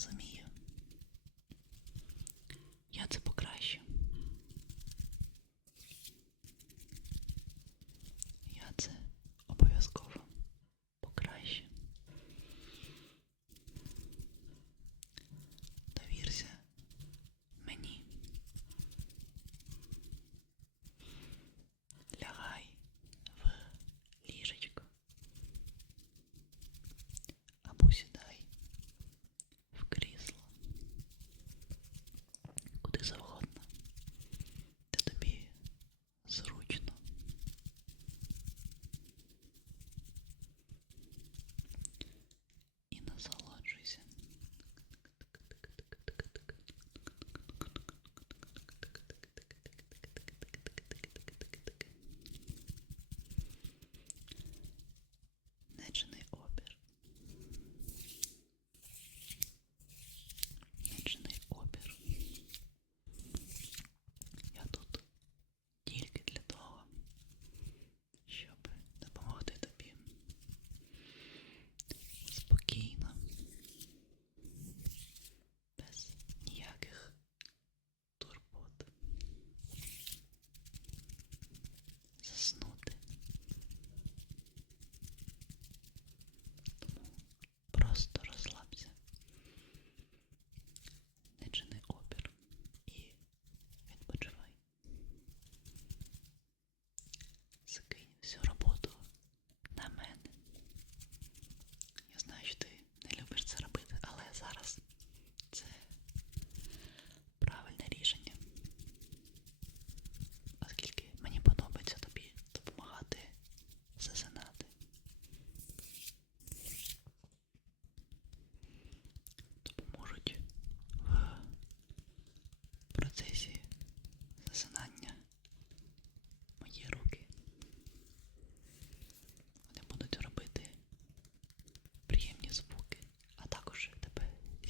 follows me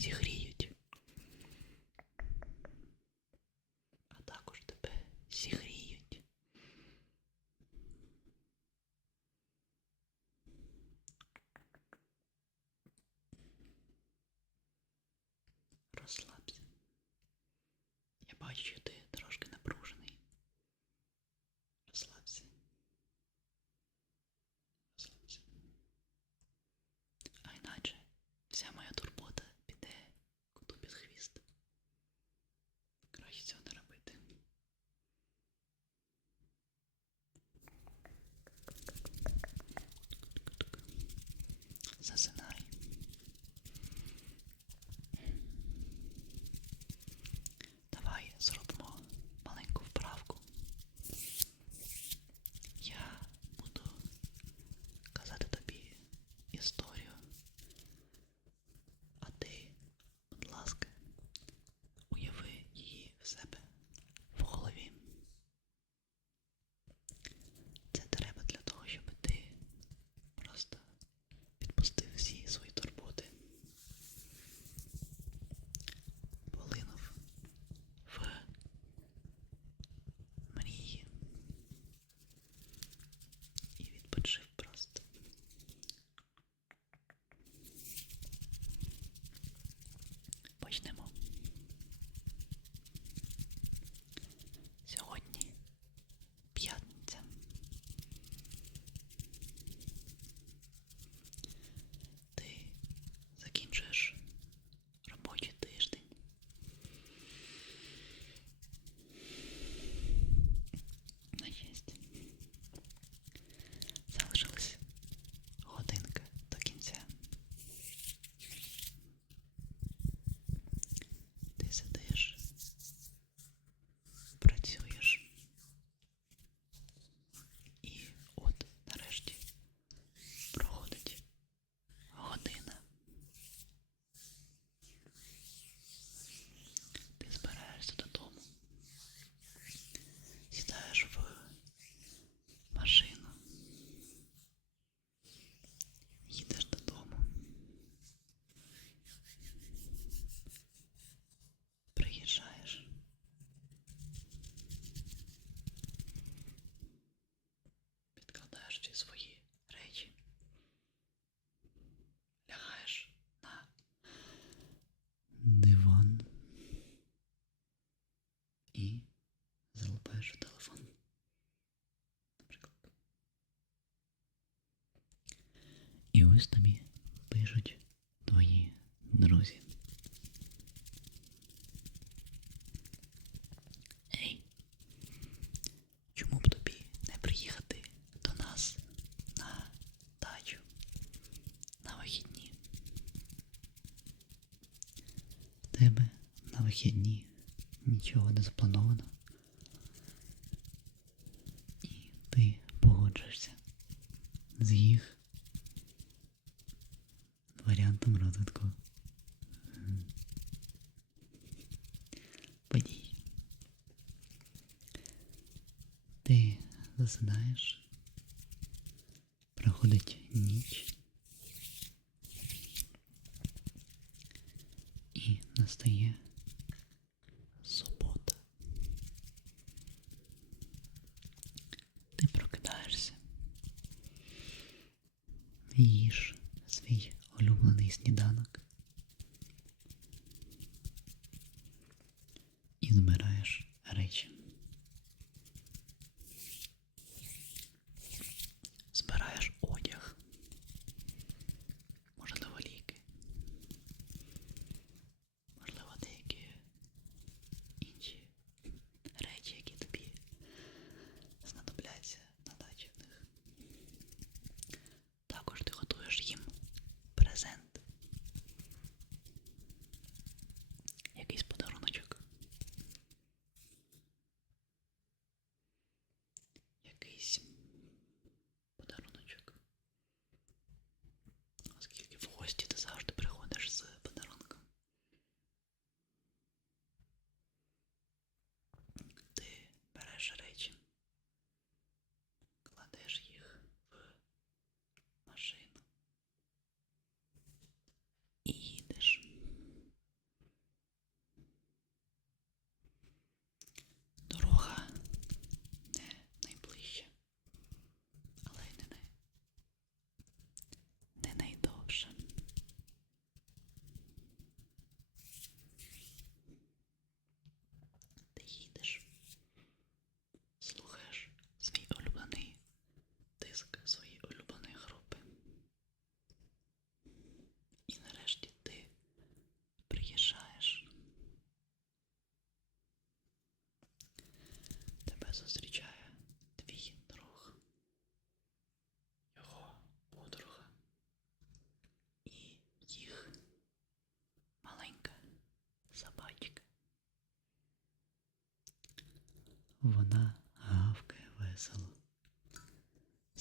зігрій. засинай. Давай зробимо вихідні нічого не заплановано. І ти погоджуєшся з їх варіантом розвитку. Подій. Ти засинаєш, проходить ніч. І настає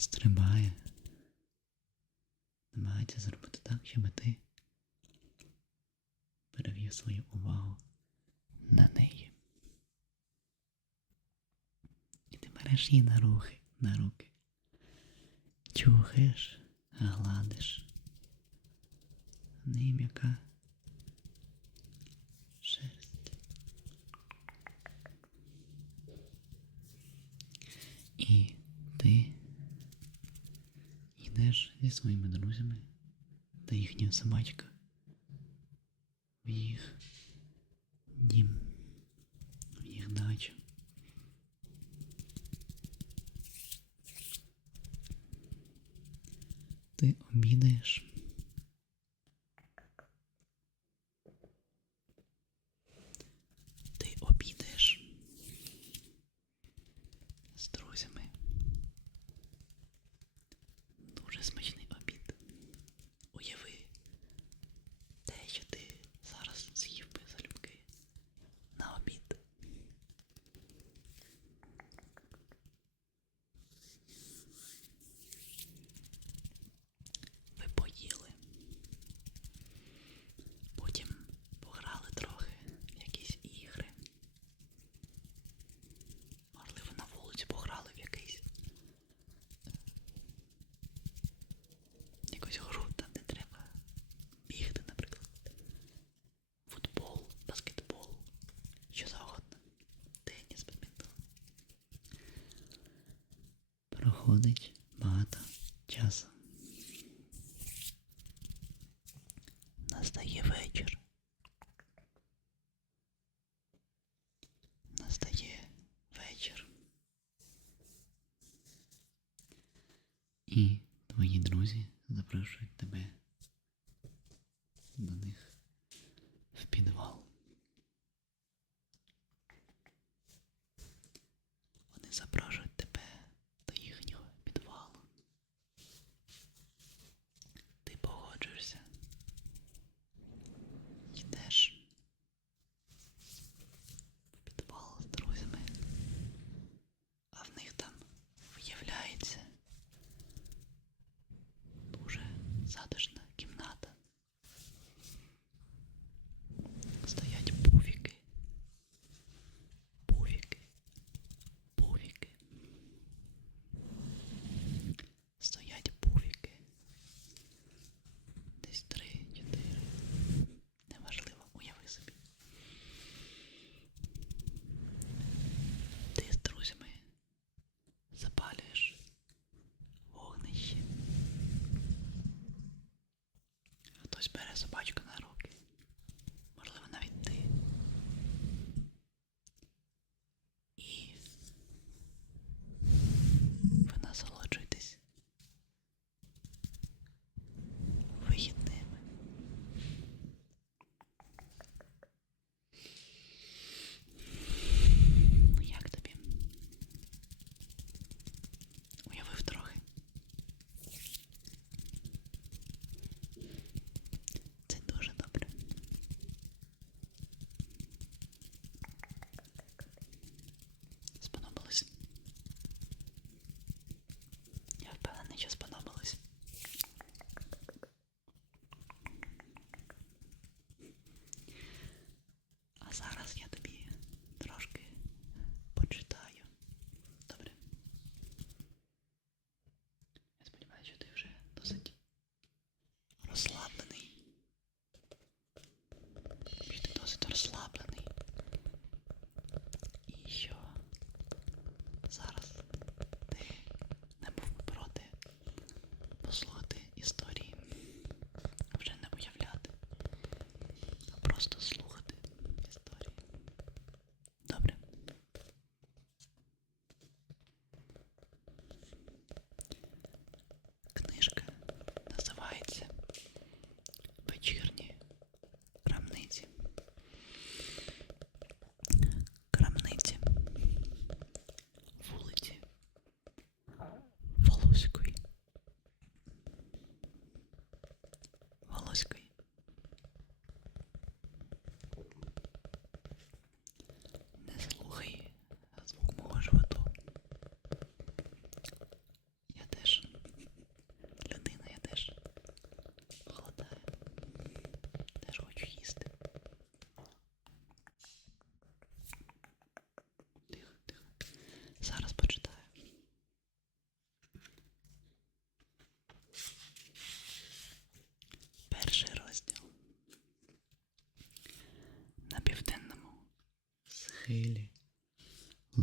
стрибає, намагається зробити так, щоб ти перевів свою увагу на неї. І ти береш її на рухи, на руки, чухаєш, гладиш. Неї м'яка зі своїми друзями та їхня собачка в їх дім, в їх дачу. Ти обідаєш. проходить багато часу. Настає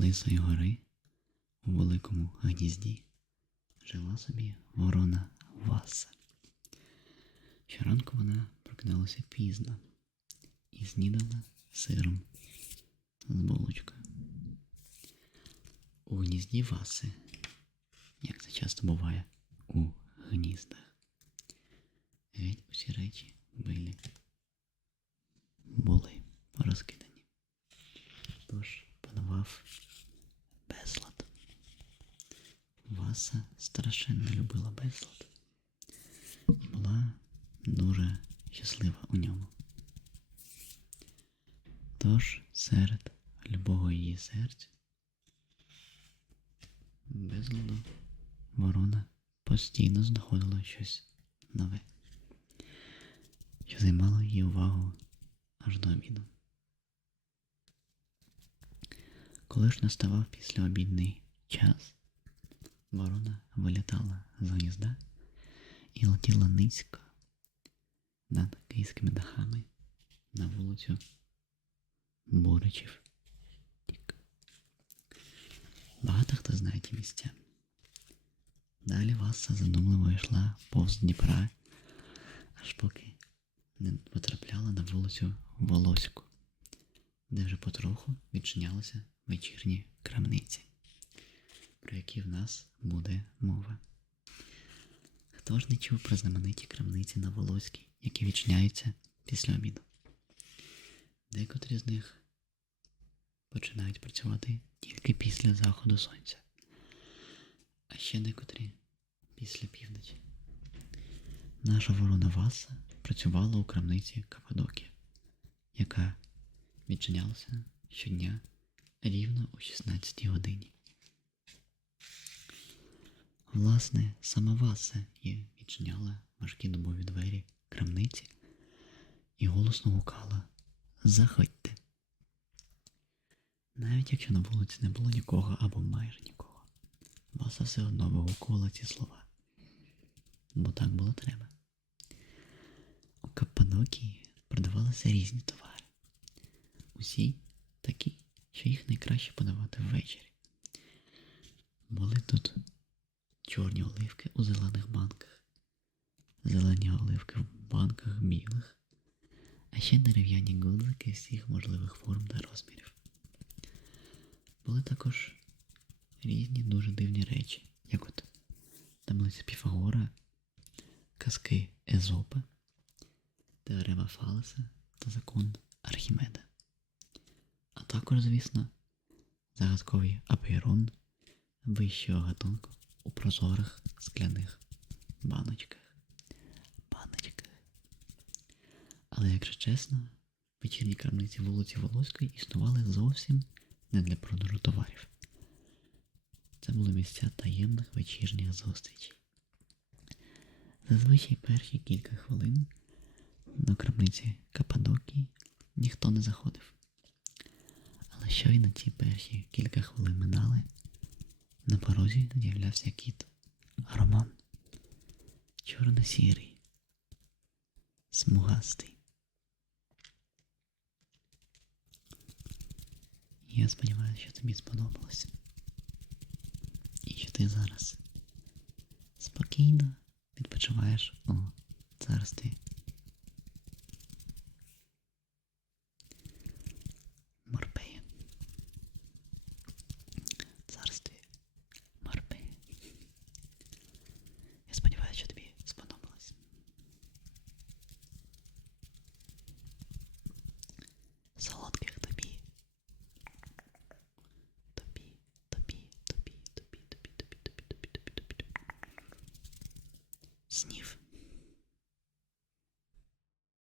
лісої гори у великому гнізді жила собі ворона Васа. Щоранку вона прокидалася пізно і снідала сиром з булочкою. У гнізді Васи, як це часто буває у гніздах, геть усі речі були, були розкидані. Тож панував безлад. Васа страшенно любила безлад і була дуже щаслива у ньому. Тож серед любого її серця безладу ворона постійно знаходила щось нове, що займало її увагу аж до обіду. Коли ж наставав післяобідний час, ворона вилітала з гнізда і летіла низько над київськими дахами на вулицю Буричів. Тік. Багато хто знає ті місця. Далі Васа задумливо йшла повз Дніпра, аж поки не потрапляла на вулицю Волоську, де вже потроху відчинялися вечірні крамниці, про які в нас буде мова. Хто ж не чув про знамениті крамниці на Волоській, які відчиняються після обіду? Декотрі з них починають працювати тільки після заходу сонця, а ще декотрі після півночі. Наша ворона Васа працювала у крамниці Кападокія, яка відчинялася щодня рівно о 16 годині. Власне, сама Васа і відчиняла важкі дубові двері крамниці і голосно гукала Заходьте. Навіть якщо на вулиці не було нікого або майже нікого, Васа все одно вигукувала ці слова. Бо так було треба. У Каппадокії продавалися різні товари. Усі такі, що їх найкраще подавати ввечері. Були тут чорні оливки у зелених банках, зелені оливки в банках білих, а ще дерев'яні гудзики всіх можливих форм та розмірів. Були також різні дуже дивні речі, як от таблиця Піфагора, казки Езопа, теорема Фалеса та закон Архімеда. А також, звісно, загадковий апейрон вищого гатунку у прозорих скляних баночках. Баночках. Але, якщо чесно, вечірні крамниці вулиці Волоської існували зовсім не для продажу товарів. Це були місця таємних вечірніх зустрічей. Зазвичай перші кілька хвилин до крамниці Кападокії ніхто не заходив. Але щойно ці перші кілька хвилин минали, на порозі з'являвся кіт Роман. Чорно-сірий, смугастий. Я сподіваюся, що тобі сподобалось. І що ти зараз спокійно відпочиваєш у царстві.